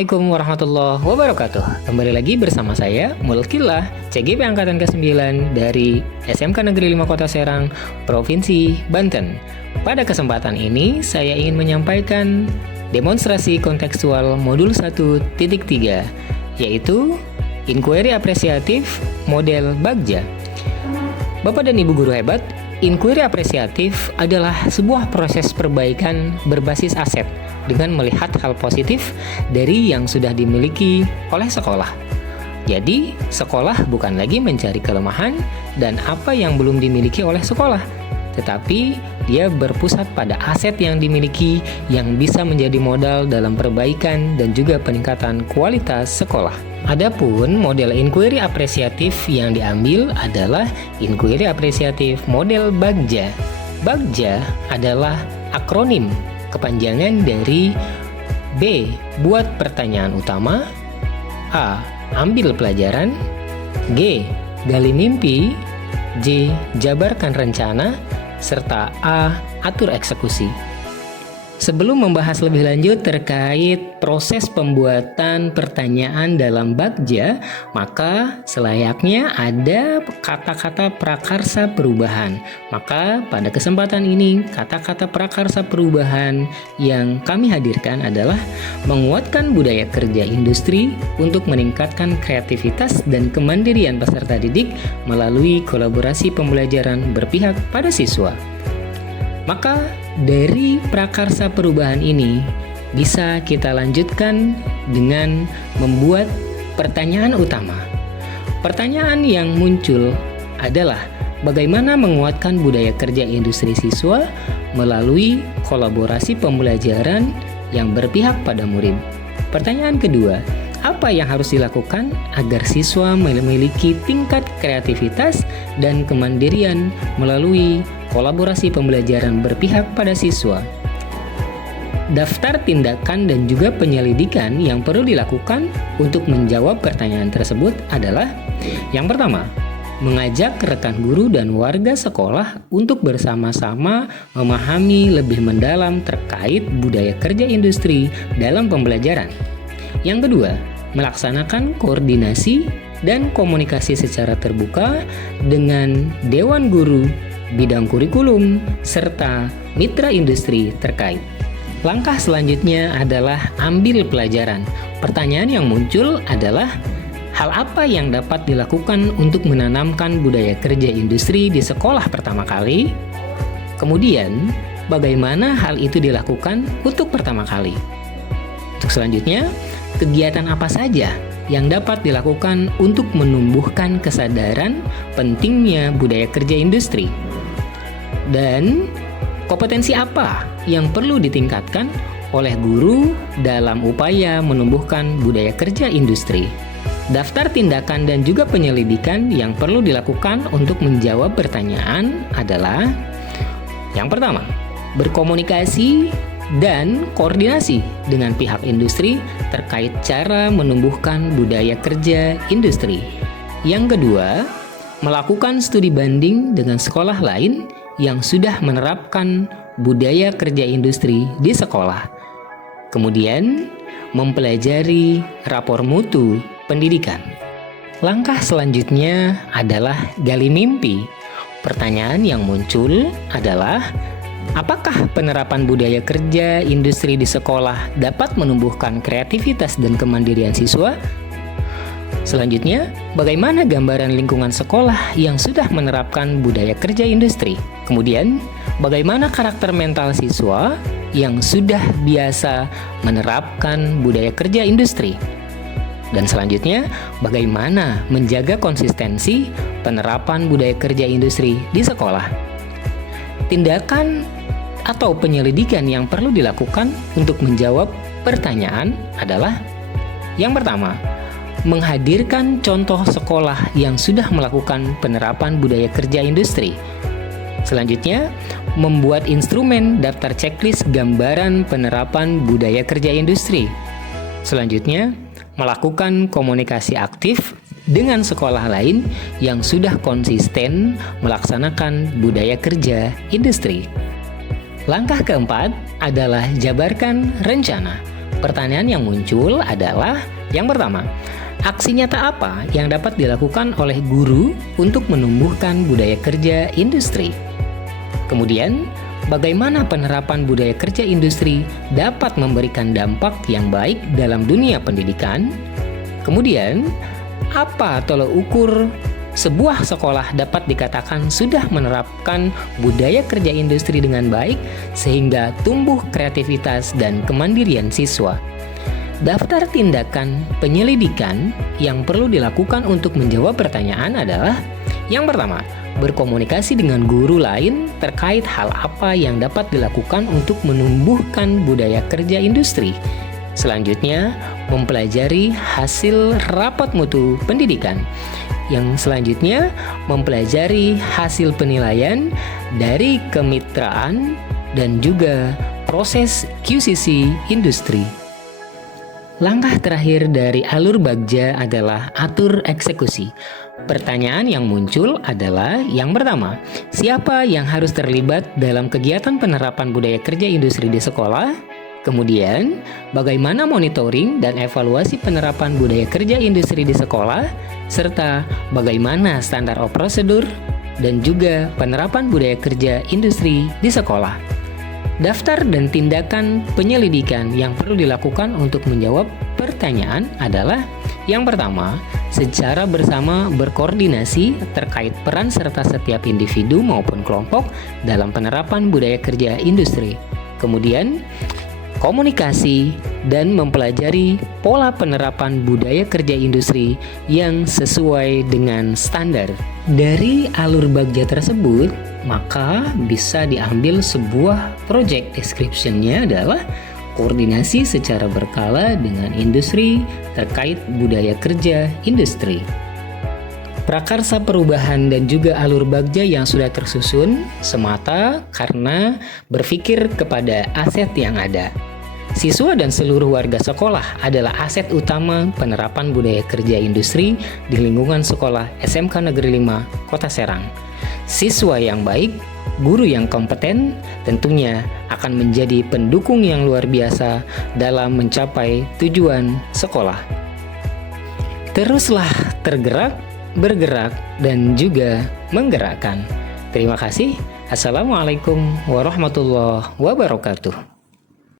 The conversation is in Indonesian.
Assalamualaikum warahmatullahi wabarakatuh. Kembali lagi bersama saya, Mulkillah, CGP Angkatan ke-9 dari SMK Negeri 5 Kota Serang, Provinsi Banten. Pada kesempatan ini, saya ingin menyampaikan demonstrasi kontekstual modul 1.3, yaitu Inquiry Apresiatif Model Bagja. Bapak dan Ibu guru hebat, inquiry apresiatif adalah sebuah proses perbaikan berbasis aset dengan melihat hal positif dari yang sudah dimiliki oleh sekolah. Jadi, sekolah bukan lagi mencari kelemahan dan apa yang belum dimiliki oleh sekolah, tetapi dia berpusat pada aset yang dimiliki yang bisa menjadi modal dalam perbaikan dan juga peningkatan kualitas sekolah. Adapun model inquiry apresiatif yang diambil adalah inquiry apresiatif model Bagja. Bagja adalah akronim kepanjangan dari B. Buat pertanyaan utama, A. Ambil pelajaran, G. Gali mimpi, J. Jabarkan rencana, serta A. Atur eksekusi. Sebelum membahas lebih lanjut terkait proses pembuatan pertanyaan dalam Bagja, maka selayaknya ada kata-kata prakarsa perubahan. Maka pada kesempatan ini, kata-kata prakarsa perubahan yang kami hadirkan adalah menguatkan budaya kerja industri untuk meningkatkan kreativitas dan kemandirian peserta didik melalui kolaborasi pembelajaran berpihak pada siswa. Maka dari prakarsa perubahan ini bisa kita lanjutkan dengan membuat pertanyaan utama. Pertanyaan yang muncul adalah bagaimana menguatkan budaya kerja industri siswa melalui kolaborasi pembelajaran yang berpihak pada murid. Pertanyaan kedua, apa yang harus dilakukan agar siswa memiliki tingkat kreativitas dan kemandirian melalui kolaborasi pembelajaran berpihak pada siswa? Daftar tindakan dan juga penyelidikan yang perlu dilakukan untuk menjawab pertanyaan tersebut adalah: yang pertama, mengajak rekan guru dan warga sekolah untuk bersama-sama memahami lebih mendalam terkait budaya kerja industri dalam pembelajaran. Yang kedua, melaksanakan koordinasi dan komunikasi secara terbuka dengan dewan guru, bidang kurikulum, serta mitra industri terkait. Langkah selanjutnya adalah ambil pelajaran. Pertanyaan yang muncul adalah hal apa yang dapat dilakukan untuk menanamkan budaya kerja industri di sekolah pertama kali? Kemudian, bagaimana hal itu dilakukan untuk pertama kali? Untuk selanjutnya, kegiatan apa saja yang dapat dilakukan untuk menumbuhkan kesadaran pentingnya budaya kerja industri? Dan kompetensi apa yang perlu ditingkatkan oleh guru dalam upaya menumbuhkan budaya kerja industri? Daftar tindakan dan juga penyelidikan yang perlu dilakukan untuk menjawab pertanyaan adalah: yang pertama, berkomunikasi dan koordinasi dengan pihak industri terkait cara menumbuhkan budaya kerja industri. Yang kedua, melakukan studi banding dengan sekolah lain yang sudah menerapkan budaya kerja industri di sekolah. Kemudian, mempelajari rapor mutu pendidikan. Langkah selanjutnya adalah gali mimpi. Pertanyaan yang muncul adalah: apakah penerapan budaya kerja industri di sekolah dapat menumbuhkan kreativitas dan kemandirian siswa? Selanjutnya, bagaimana gambaran lingkungan sekolah yang sudah menerapkan budaya kerja industri? Kemudian, bagaimana karakter mental siswa yang sudah biasa menerapkan budaya kerja industri? Dan selanjutnya, bagaimana menjaga konsistensi penerapan budaya kerja industri di sekolah? Tindakan atau penyelidikan yang perlu dilakukan untuk menjawab pertanyaan adalah: yang pertama, menghadirkan contoh sekolah yang sudah melakukan penerapan budaya kerja industri. Selanjutnya, membuat instrumen daftar checklist gambaran penerapan budaya kerja industri. Selanjutnya, melakukan komunikasi aktif dengan sekolah lain yang sudah konsisten melaksanakan budaya kerja industri. Langkah keempat adalah jabarkan rencana. Pertanyaan yang muncul adalah yang pertama, aksi nyata apa yang dapat dilakukan oleh guru untuk menumbuhkan budaya kerja industri? Kemudian, bagaimana penerapan budaya kerja industri dapat memberikan dampak yang baik dalam dunia pendidikan? Kemudian, apa tolok ukur sebuah sekolah dapat dikatakan sudah menerapkan budaya kerja industri dengan baik sehingga tumbuh kreativitas dan kemandirian siswa? Daftar tindakan penyelidikan yang perlu dilakukan untuk menjawab pertanyaan adalah: yang pertama, berkomunikasi dengan guru lain terkait hal apa yang dapat dilakukan untuk menumbuhkan budaya kerja industri. Selanjutnya, mempelajari hasil rapat mutu pendidikan. Yang selanjutnya, mempelajari hasil penilaian dari kemitraan dan juga proses QCC industri. Langkah terakhir dari alur bagja adalah atur eksekusi. Pertanyaan yang muncul adalah yang pertama, siapa yang harus terlibat dalam kegiatan penerapan budaya kerja industri di sekolah? Kemudian, bagaimana monitoring dan evaluasi penerapan budaya kerja industri di sekolah? Serta bagaimana standar prosedur dan juga penerapan budaya kerja industri di sekolah? Daftar dan tindakan penyelidikan yang perlu dilakukan untuk menjawab pertanyaan adalah: yang pertama, secara bersama berkoordinasi terkait peran serta setiap individu maupun kelompok dalam penerapan budaya kerja industri. Kemudian, komunikasi dan mempelajari pola penerapan budaya kerja industri yang sesuai dengan standar. Dari alur bagja tersebut, maka bisa diambil sebuah project description-nya adalah koordinasi secara berkala dengan industri terkait budaya kerja industri. Prakarsa perubahan dan juga alur bagja yang sudah tersusun semata karena berpikir kepada aset yang ada. Siswa dan seluruh warga sekolah adalah aset utama penerapan budaya kerja industri di lingkungan sekolah SMK Negeri 5 Kota Serang. Siswa yang baik, guru yang kompeten tentunya akan menjadi pendukung yang luar biasa dalam mencapai tujuan sekolah. Teruslah tergerak, bergerak, dan juga menggerakkan. Terima kasih. Assalamualaikum warahmatullahi wabarakatuh.